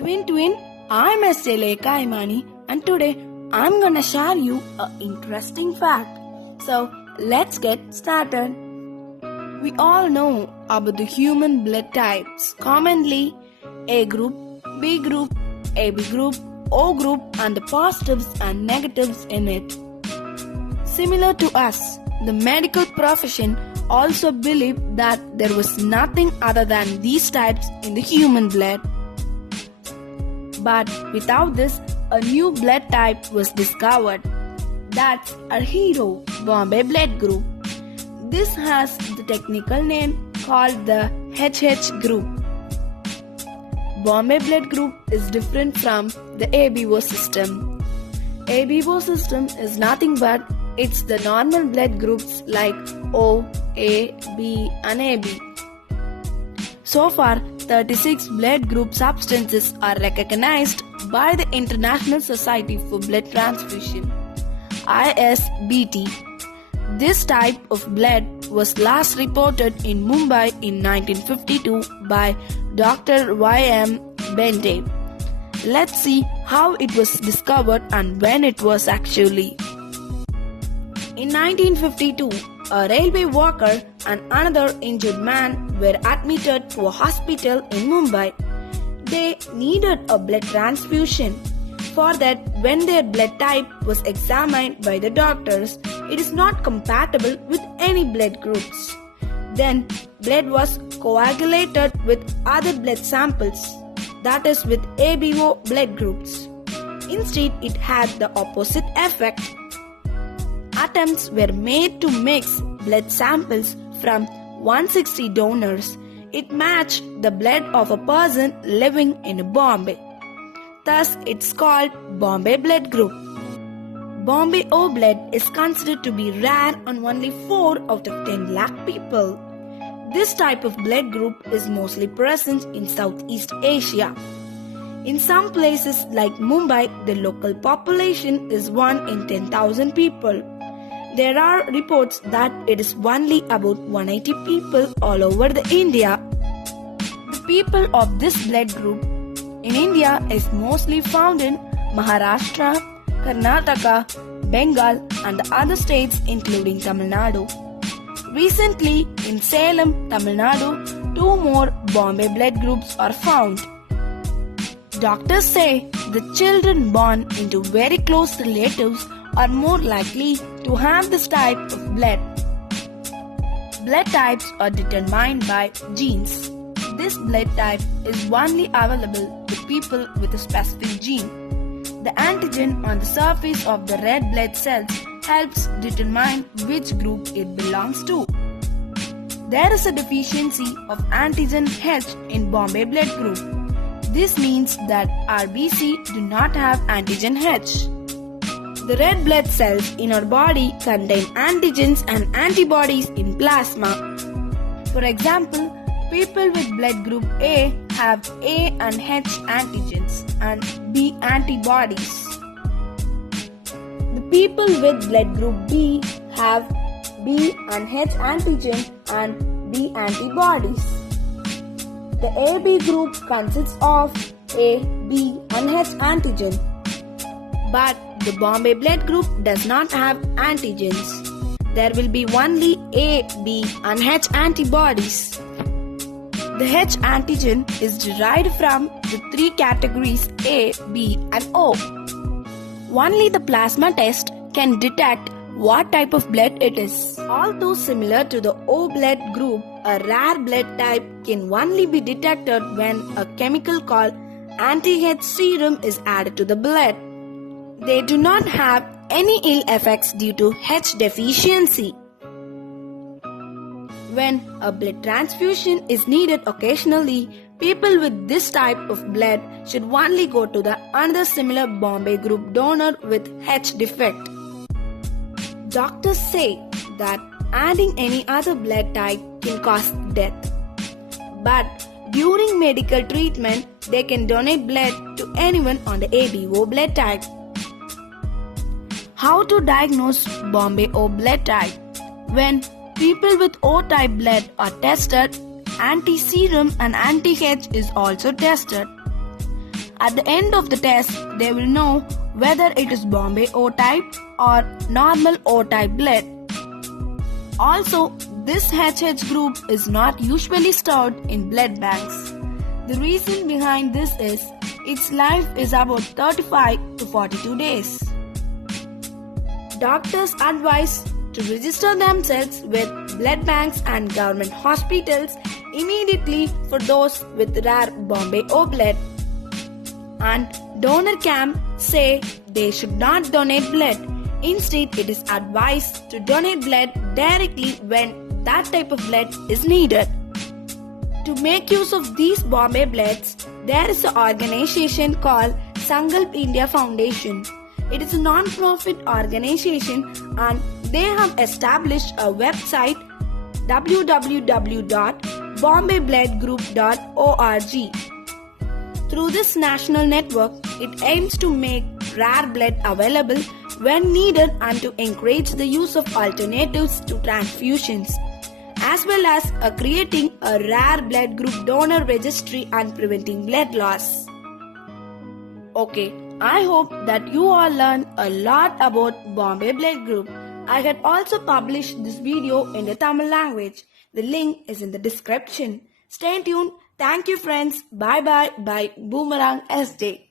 Twin Twin, I'm Esteleka Imani and today I'm gonna share you an interesting fact. So let's get started. We all know about the human blood types, commonly A group, B group, AB group, O group and the positives and negatives in it. Similar to us, the medical profession also believed that there was nothing other than these types in the human blood. But without this, a new blood type was discovered. That's our hero, Bombay blood group. This has the technical name called the HH group. Bombay blood group is different from the ABO system. ABO system is nothing but it's the normal blood groups like O, A, B and AB. So far, 36 blood group substances are recognized by the International Society for Blood Transfusion, ISBT. This type of blood was last reported in Mumbai in 1952 by Dr. Y.M. Bente. Let's see how it was discovered and when it was actually. In 1952, a railway worker and another injured man were admitted to a hospital in Mumbai. They needed a blood transfusion. For that, when their blood type was examined by the doctors, it is not compatible with any blood groups. Then, blood was coagulated with other blood samples, that is with ABO blood groups. Instead, it had the opposite effect. Attempts were made to mix blood samples from 160 donors. It matched the blood of a person living in Bombay. Thus, it's called Bombay blood group. Bombay O blood is considered to be rare on only 4 out of 10 lakh people. This type of blood group is mostly present in Southeast Asia. In some places like Mumbai, the local population is 1 in 10,000 people. There are reports that it is only about 180 people all over the India. The people of this blood group in India is mostly found in Maharashtra, Karnataka, Bengal and the other states including Tamil Nadu. Recently in Salem, Tamil Nadu, 2 more Bombay blood groups are found. Doctors say the children born into very close relatives are more likely to have this type of blood. Blood types are determined by genes. This blood type is only available to people with a specific gene. The antigen on the surface of the red blood cells helps determine which group it belongs to. There is a deficiency of antigen H in Bombay blood group. This means that RBC do not have antigen H. The red blood cells in our body contain antigens and antibodies in plasma. For example, people with blood group A have A and H antigens and B antibodies. The people with blood group B have B and H antigen and B antibodies. The AB group consists of A, B and H antigen. But the Bombay blood group does not have antigens. There will be only A, B and H antibodies. The H antigen is derived from the 3 categories A, B and O. Only the plasma test can detect what type of blood it is. Although similar to the O blood group, a rare blood type can only be detected when a chemical called anti-H serum is added to the blood. They do not have any ill effects due to H deficiency. When a blood transfusion is needed occasionally, people with this type of blood should only go to the another similar Bombay group donor with H defect. Doctors say that adding any other blood type can cause death. But during medical treatment, they can donate blood to anyone on the ABO blood type. How to diagnose Bombay O blood type? When people with O type blood are tested, anti-serum and anti-H is also tested. At the end of the test, they will know whether it is Bombay O type or normal O type blood. Also, this HH group is not usually stored in blood banks. The reason behind this is its life is about 35 to 42 days. Doctors advise to register themselves with blood banks and government hospitals immediately for those with rare Bombay O blood. And donor camp say they should not donate blood. Instead, it is advised to donate blood directly when that type of blood is needed. To make use of these Bombay bloods, there is an organization called Sankalp India Foundation. It is a non-profit organization and they have established a website www.bombaybloodgroup.org. Through this national network, it aims to make rare blood available when needed and to encourage the use of alternatives to transfusions, as well as creating a rare blood group donor registry and preventing blood loss. Okay, I hope that you all learned a lot about Bombay blood group. I had also published this video in the Tamil language. The link is in the description. Stay tuned. Thank you friends. Bye bye. Bye. Boomerang SD.